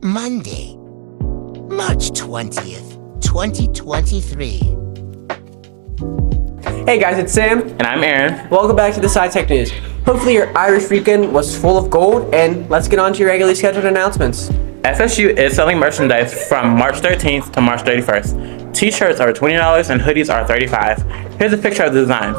Monday, March 20th, 2023. Hey guys, it's Sam. And I'm Aaron. Welcome back to the SciTech News. Hopefully your Irish weekend was full of gold, and let's get on to your regularly scheduled announcements. FSU is selling merchandise from March 13th to March 31st. T-shirts are $20 and hoodies are $35. Here's a picture of the design.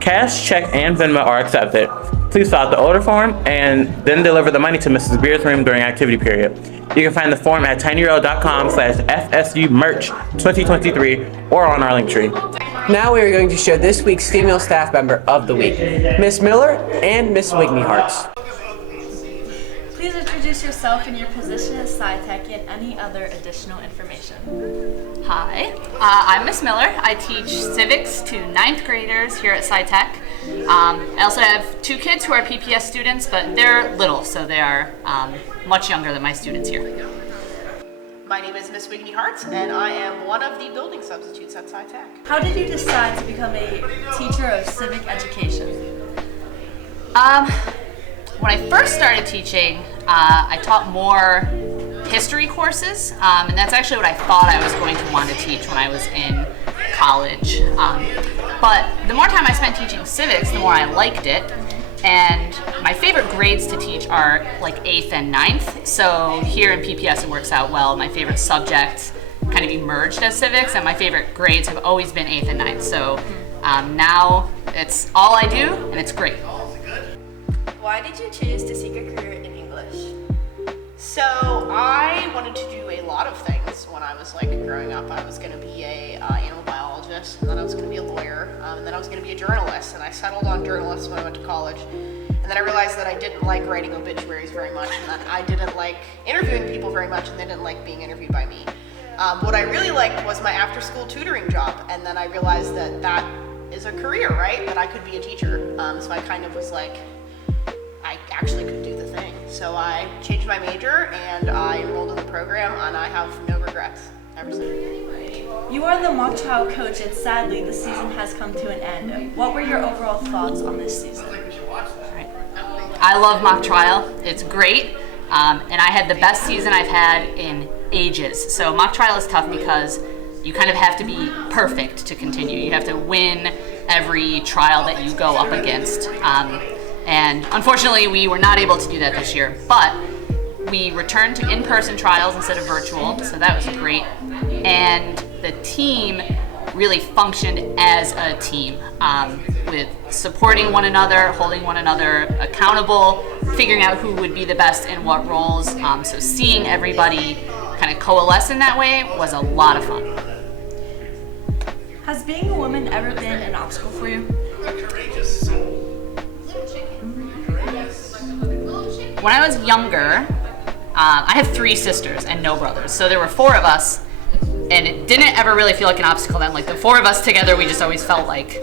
Cash, check, and Venmo are accepted. Please fill out the order form and then deliver the money to Mrs. Beer's room during activity period. You can find the form at tinyurl.com/FSUmerch2023 or on our link tree. Now we are going to show this week's female staff member of the week, Miss Miller and Miss Wigney Hartz. Please introduce yourself and your position as SciTech and any other additional information. Hi, I'm Miss Miller. I teach civics to 9th graders here at SciTech. I also have 2 kids who are PPS students, but they're little, so they are much younger than my students here. My name is Miss Wigney Hartz, and I am one of the building substitutes at SciTech. How did you decide to become a teacher of civic education? When I first started teaching, I taught more history courses, and that's actually what I thought I was going to want to teach when I was in college. But the more time I spent teaching civics, the more I liked it. And my favorite grades to teach are like 8th and 9th. So here in PPS it works out well. My favorite subjects kind of emerged as civics, and my favorite grades have always been 8th and 9th. So now it's all I do, and it's great. Why did you choose to seek a career in English? So I wanted to do a lot of things when I was growing up. I was going to be a animal biologist, and then I was going to be a lawyer, and then I was going to be a journalist, and I settled on journalist when I went to college. And then I realized that I didn't like writing obituaries very much, and that I didn't like interviewing people very much, and they didn't like being interviewed by me. What I really liked was my after-school tutoring job, and then I realized that that is a career, right? That I could be a teacher. So I kind of was like, I actually could do the thing. So I changed my major and I enrolled in the program, and I have no regrets ever since. You are the mock trial coach, and sadly the season has come to an end. What were your overall thoughts on this season? I love mock trial. It's great. And I had the best season I've had in ages. So mock trial is tough because you kind of have to be perfect to continue. You have to win every trial that you go up against. And unfortunately, we were not able to do that this year, but we returned to in-person trials instead of virtual, so that was great. And the team really functioned as a team, with supporting one another, holding one another accountable, figuring out who would be the best in what roles. So seeing everybody kind of coalesce in that way was a lot of fun. Has being a woman ever been an obstacle for you? When I was younger, I have 3 sisters and no brothers, so there were 4 of us, and it didn't ever really feel like an obstacle then. Like the 4 of us together, we just always felt like,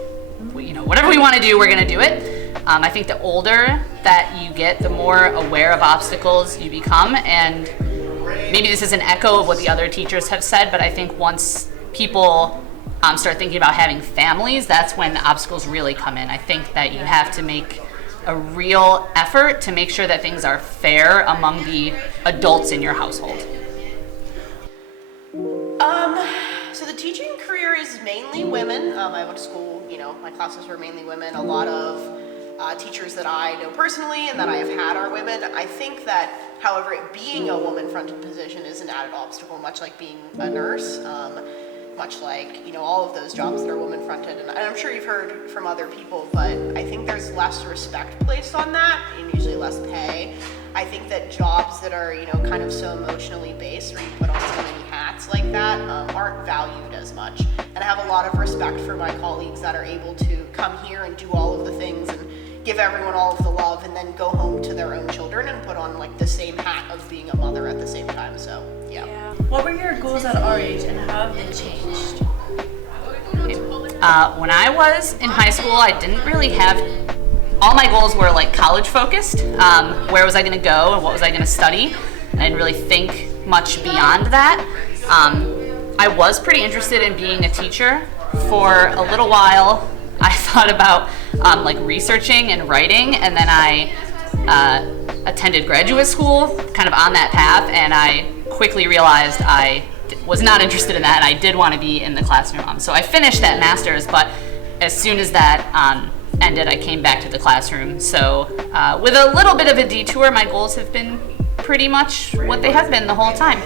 whatever we want to do, we're going to do it. I think the older that you get, the more aware of obstacles you become, and maybe this is an echo of what the other teachers have said, but I think once people start thinking about having families, that's when the obstacles really come in. I think that you have to make a real effort to make sure that things are fair among the adults in your household. So the teaching career is mainly women. I went to school, my classes were mainly women. A lot of teachers that I know personally and that I have had are women. I think that, however, being a woman-fronted position is an added obstacle, much like being a nurse. Much like, all of those jobs that are woman-fronted. And I'm sure you've heard from other people, but I think there's less respect placed on that and usually less pay. I think that jobs that are, kind of so emotionally based, where you put on so many hats like that, aren't valued as much. And I have a lot of respect for my colleagues that are able to come here and do all of the things and give everyone all of the love, and then go home to their own children and put on the same hat of being a mother at the same time. So yeah. What were your goals at our age, and how have they changed? When I was in high school, I didn't really have, all my goals were college focused. Where was I going to go and what was I going to study? I didn't really think much beyond that. I was pretty interested in being a teacher. For a little while, I thought about researching and writing, and then I attended graduate school kind of on that path, and I quickly realized I was not interested in that, and I did want to be in the classroom. So I finished that master's, but as soon as that ended, I came back to the classroom. So with a little bit of a detour, my goals have been pretty much what they have been the whole time.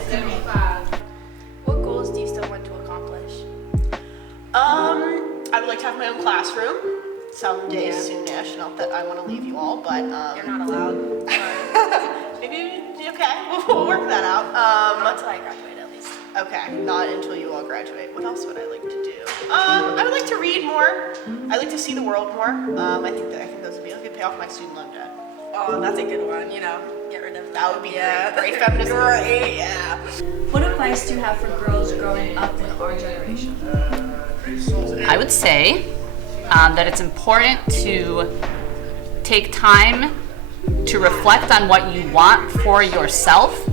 What goals do you still want to accomplish? I would like to have my own classroom someday soonish. Not that I want to leave you all, but You're not allowed. maybe okay. We'll work that out. Until I graduate, at least. Okay, not until you all graduate. What else would I like to do? I would like to read more. I like to see the world more. I think those would be a good pay off my student loan debt. Oh, that's a good one. You know, get rid of that. That would be great feminist. Great, yeah. What advice do you have for girls growing up in our generation? I would say that it's important to take time to reflect on what you want for yourself,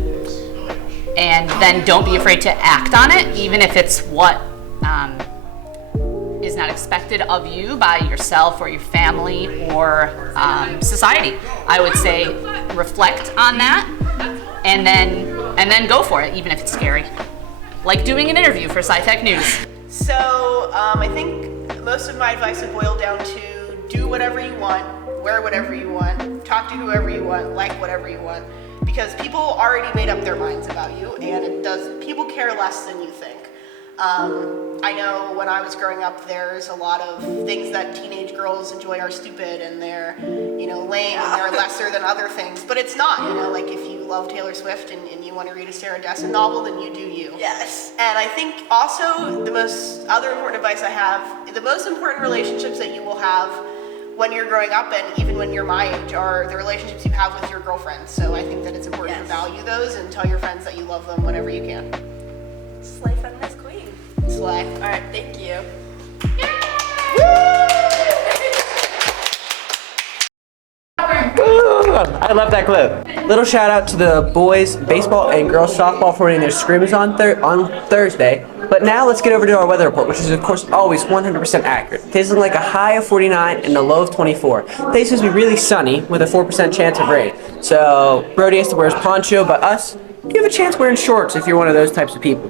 and then don't be afraid to act on it, even if it's what is not expected of you by yourself or your family or society. I would say reflect on that and then go for it, even if it's scary. Like doing an interview for SciTech News. So I think most of my advice would boil down to do whatever you want, wear whatever you want, talk to whoever you want, like whatever you want, because people already made up their minds about you, and people care less than you think. I know when I was growing up, there's a lot of things that teenage girls enjoy are stupid and they're, lame and they're lesser than other things, but it's not, like if you love Taylor Swift and you want to read a Sarah Dessen novel, then you do you. Yes. And I think also the most other important advice I have, the most important relationships that you will have when you're growing up and even when you're my age are the relationships you have with your girlfriends. So I think that it's important to value those and tell your friends that you love them whenever you can. Slay feminist queen. Slay. All right, thank you. I love that clip. Little shout out to the boys baseball and girls softball for winning their scrimmages on Thursday. But now let's get over to our weather report, which is of course always 100% accurate. Today's looking like a high of 49 and a low of 24. Today's supposed to be really sunny with a 4% chance of rain. So Brody has to wear his poncho, but us, you have a chance wearing shorts if you're one of those types of people,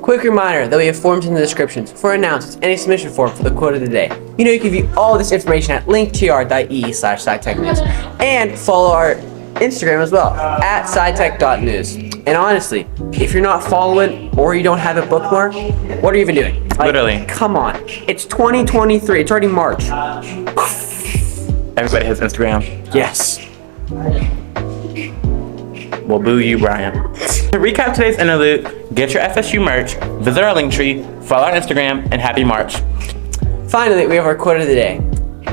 Quick reminder that we have forms in the descriptions for announcements and a submission form for the quote of the day. You can view all this information at linktr.ee/scitechnews and follow our Instagram as well at scitech.news. And honestly, if you're not following or you don't have it bookmarked, what are you even doing? Literally. Come on. It's 2023. It's already March. Everybody has Instagram. Yes. Well, boo you, Brian. To recap today's interlude, get your FSU merch, visit our Linktree, follow our Instagram, and happy March. Finally, we have our quote of the day.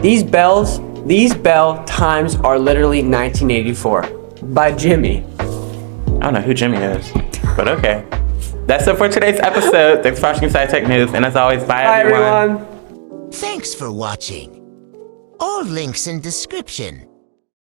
These bell times are literally 1984 by Jimmy. I don't know who Jimmy is, but okay. That's it for today's episode. Thanks for watching SciTech News, and as always, bye everyone. Thanks for watching. All links in description.